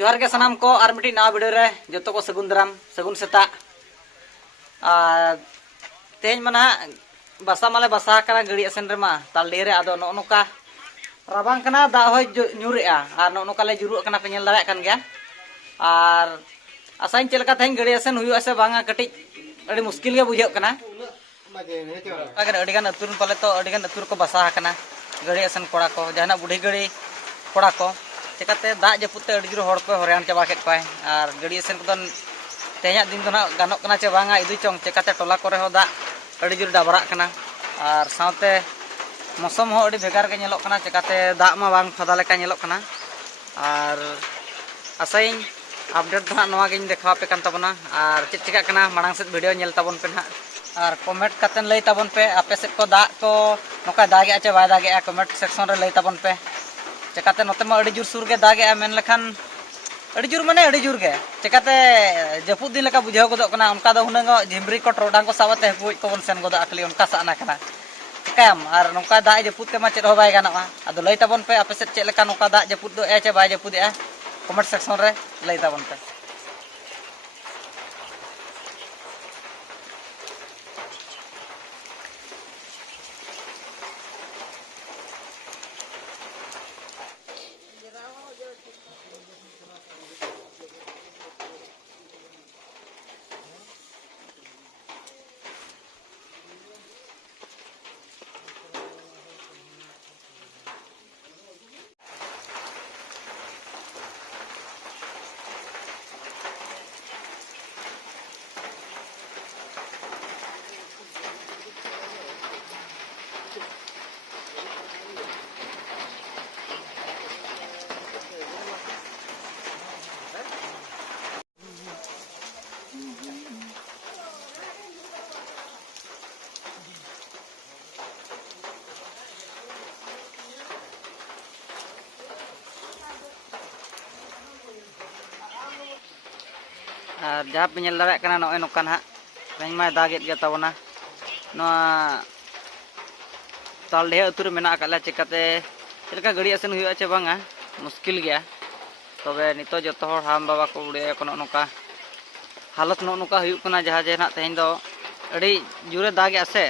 जोहार के सनाम को और मिट्टी नवा वीडियो रे जो को सगुन दाराम सगुन सेता तेज मना बसा माले बसा कना गड़ी असेन रेमा तालडी रे आदो नो नोका राबांग कना दा होय ᱧᱩᱨᱮᱜᱼᱟ और नो नोका ले जुरुग कना पे नेल दाᱲे कान गया और आसाइन चलका तेज गड़ी असेन हुयु असे बांगा कटिज अड़ी मुश्किल गे बुझाग कना अगर अड़ीगान अतुरन पाले तो अड़ीगान अतुर को बसा कना गड़ी असेन कोड़ा को जहाना बुढ़ी गड़ी कोड़ा को चिकाते दा जपुते अड़ी जुर हड़ को हरियान चाबा केट पाए और गड़ी असेन को तेज दिन तो ना गानोग कना चे बांगा इदु चोंग चिकाते टोला करे हो दा अड़ी जुर डाबराग कना और सावते मौसम हो अड़ी भेगार के नेलोग कना चिकाते दा मा बांग फदा लेका नेलोग कना और आसाइन अपडेट तो नवा गिन देखा पे कान तबना और चेक चिका कना मांग से वीडियो नेल तबन पे ना और कमेंट कतन लई तबन पे आपे सेट को दा को नोका दागे चे बाय दागे कमेंट सेक्शन रे लई तबन पे चिकाते नोते मा अड़ी जुर सुर के दागे मेन लेखान अड़ी जुर माने अड़ी जुर के चिकाते जपुद दिन लेका बुझाव गदो कना उनका दो हुनंग झिमरी को टोडांग को सावते हुई को बन सेन गदो अखली उनका साना कना चिकायम और नोका दा जपुद के मा चेद हो बाय गानोआ अदो लई तबन पे आपे सेट चे लेका नोका दा जपुद दो चे बाय जपुद कमेंट सेक्शन रे लई तबन पे और जहाँ पे नेल दाड़े कना नोए नोका ना तेज मा दागेद गे तबना नोआ तालडे अतुर मेना काला चिकाते चलका गड़ी असेन हुआ चे बांगा मुश्किल गया तबे नितो जतो हर हाम बाबा को उड़े को नोका हालत नो नोका हुयु कना जहाँ जे ना तेज दो अड़ी जुरे दागे आसे